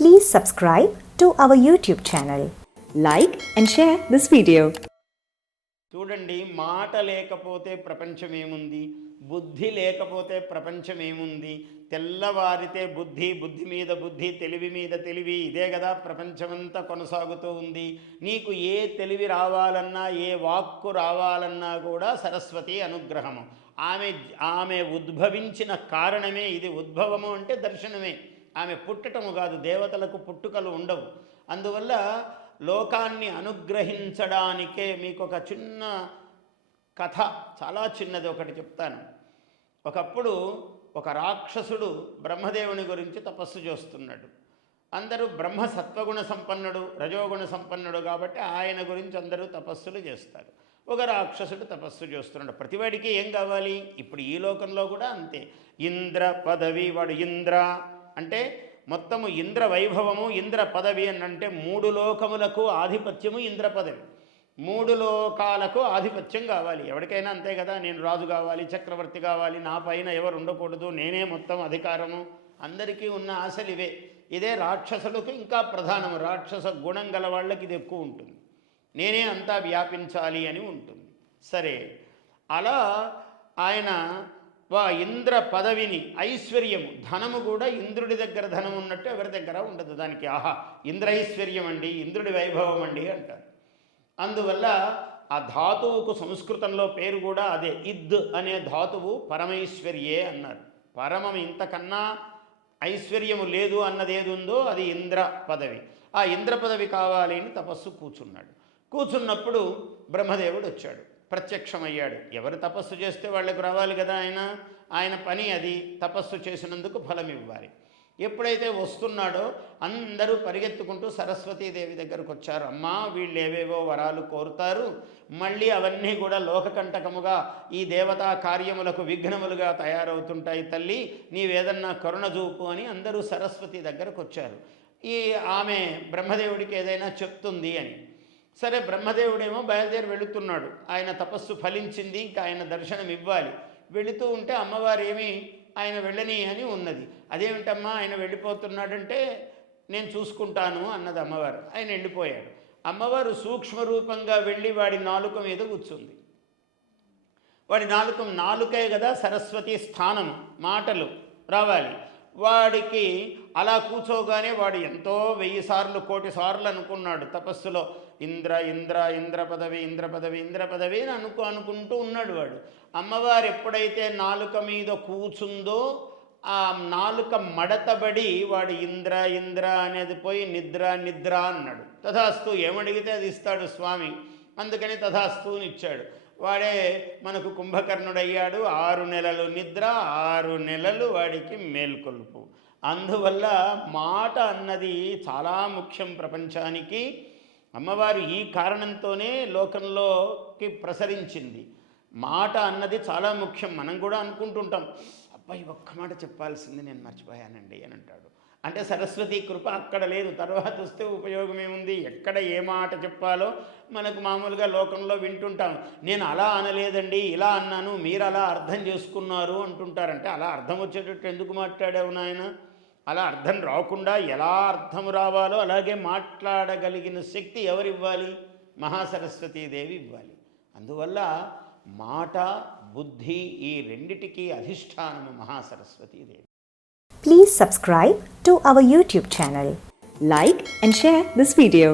Please subscribe to our YouTube channel. Like and share this video. చూడండి, మాట లేకపోతే ప్రపంచం ఏముంది, బుద్ధి లేకపోతే ప్రపంచం ఏముంది, తెల్లవారితే బుద్ధి, బుద్ధి మీద బుద్ధి, తెలివి మీద తెలివి, ఇదే కదా ప్రపంచమంతా కొనసాగుతూ ఉంది. నీకు ఏ తెలివి రావాలన్నా, ఏ వాక్కు రావాలన్నా కూడా సరస్వతి అనుగ్రహము. ఆమె ఉద్భవించిన కారణమే ఇది. ఉద్భవము అంటే దర్శనమే, ఆమె పుట్టటము కాదు. దేవతలకు పుట్టుకలు ఉండవు. అందువల్ల లోకాన్ని అనుగ్రహించడానికే మీకు ఒక చిన్న కథ, చాలా చిన్నది ఒకటి చెప్తాను. ఒకప్పుడు ఒక రాక్షసుడు బ్రహ్మదేవుని గురించి తపస్సు చేస్తున్నాడు. అందరూ బ్రహ్మ సత్వగుణ సంపన్నుడు, రజోగుణ సంపన్నుడు కాబట్టి ఆయన గురించి అందరూ తపస్సులు చేస్తారు. ఒక రాక్షసుడు తపస్సు చేస్తున్నాడు. ప్రతివాడికి ఏం కావాలి? ఇప్పుడు ఈ లోకంలో కూడా అంతే. ఇంద్ర పదవి, వాడు ఇంద్ర అంటే మొత్తము ఇంద్ర వైభవము, ఇంద్ర పదవి అని అంటే 3 లోకములకు ఆధిపత్యము ఇంద్ర పదవి. 3 లోకాలకు ఆధిపత్యం కావాలి. ఎవరికైనా అంతే కదా, నేను రాజు కావాలి, చక్రవర్తి కావాలి, నా పైన ఎవరు ఉండకూడదు, నేనే మొత్తం అధికారము. అందరికీ ఉన్న ఆశలు ఇవే. ఇదే రాక్షసులకు ఇంకా ప్రధానము. రాక్షస గుణం గల వాళ్ళకి ఇది ఎక్కువ ఉంటుంది. నేనే అంతా వ్యాపించాలి అని ఉంటుంది. సరే, అలా ఆయన ఇంద్ర పదవిని, ఐశ్వర్యము, ధనము కూడా ఇంద్రుడి దగ్గర ధనం ఉన్నట్టు ఎవరి దగ్గర ఉండదు. దానికి ఆహా ఇంద్రైశ్వర్యం అండి, ఇంద్రుడి వైభవం అండి అంటారు. అందువల్ల ఆ ధాతువుకు సంస్కృతంలో పేరు కూడా అదే. ఇద్ అనే ధాతువు పరమైశ్వర్యే అన్నారు. పరమం ఇంతకన్నా ఐశ్వర్యము లేదు అన్నది ఏది ఉందో అది ఇంద్ర పదవి. ఆ ఇంద్ర పదవి కావాలి అని తపస్సు కూర్చున్నాడు. కూర్చున్నప్పుడు బ్రహ్మదేవుడు వచ్చాడు, ప్రత్యక్షమయ్యాడు. ఎవరు తపస్సు చేస్తే వాళ్ళకు రావాలి కదా. ఆయన పని అది. తపస్సు చేసినందుకు ఫలం ఇవ్వాలి. ఎప్పుడైతే వస్తున్నాడో అందరూ పరిగెత్తుకుంటూ సరస్వతీదేవి దగ్గరకు వచ్చారు. అమ్మా, వీళ్ళు ఏవేవో వరాలు కోరుతారు, మళ్ళీ అవన్నీ కూడా లోకకంటకముగా ఈ దేవతా కార్యములకు విఘ్నములుగా తయారవుతుంటాయి. తల్లి, నీవేదన్నా కరుణ చూపు అని అందరూ సరస్వతి దగ్గరకు వచ్చారు. ఆమె బ్రహ్మదేవుడికి ఏదైనా చెప్తుంది అని. సరే, బ్రహ్మదేవుడేమో బయలుదేరి వెళుతున్నాడు. ఆయన తపస్సు ఫలించింది, ఇంకా ఆయన దర్శనం ఇవ్వాలి. వెళుతూ ఉంటే అమ్మవారు ఏమి ఆయన వెళ్ళని అని ఉన్నది. అదేమిటమ్మా ఆయన వెళ్ళిపోతున్నాడంటే నేను చూసుకుంటాను అన్నది అమ్మవారు. ఆయన వెళ్ళిపోయాడు. అమ్మవారు సూక్ష్మరూపంగా వెళ్ళి వాడి నాలుక మీద కూర్చుంది. వాడి నాలుకే కదా సరస్వతి స్థానం, మాటలు రావాలి. వాడికి అలా కూర్చోగానే వాడు ఎంతో 1000 సార్లు 1,000,000 సార్లు అనుకున్నాడు తపస్సులో. ఇంద్ర ఇంద్ర ఇంద్ర పదవి, ఇంద్ర పదవి, ఇంద్ర పదవి అని అనుకుంటూ ఉన్నాడు వాడు. అమ్మవారు ఎప్పుడైతే నాలుక మీద కూర్చుందో ఆ నాలుక మడతబడి వాడు ఇంద్ర ఇంద్ర అనేది పోయి నిద్ర నిద్ర అన్నాడు. తథాస్తు, ఏమడిగితే అది ఇస్తాడు స్వామి. అందుకని తథాస్తుని ఇచ్చాడు. వాడే మనకు కుంభకర్ణుడయ్యాడు. 6 నెలలు నిద్ర, 6 నెలలు వాడికి మేల్కొల్పు. అందువల్ల మాట అన్నది చాలా ముఖ్యం ప్రపంచానికి. అమ్మవారు ఈ కారణంతోనే లోకంలోకి ప్రసరించింది. మాట అన్నది చాలా ముఖ్యం. మనం కూడా అనుకుంటుంటాం, అబ్బాయి ఒక్క మాట చెప్పాల్సింది నేను మర్చిపోయానండి అని అంటాడు. అంటే సరస్వతి కృప అక్కడ లేదు. తర్వాత వస్తే ఉపయోగం ఏముంది? ఎక్కడ ఏ మాట చెప్పాలో మనకు మామూలుగా లోకంలో వింటుంటాం. నేను అలా అనలేదండి, ఇలా అన్నాను, మీరు అలా అర్థం చేసుకున్నారు అంటుంటారంటే అలా అర్థం వచ్చేటట్టు ఎందుకు మాట్లాడావు నాయన? అలా అర్థం రాకుండా ఎలా అర్థం రావాలో అలాగే మాట్లాడగలిగిన శక్తి ఎవరివ్వాలి? మహాసరస్వతీదేవి ఇవ్వాలి. అందువల్ల మాట, బుద్ధి ఈ రెండిటికీ అధిష్టానము మహాసరస్వతీదేవి. Please subscribe to our YouTube channel. Like and share this video.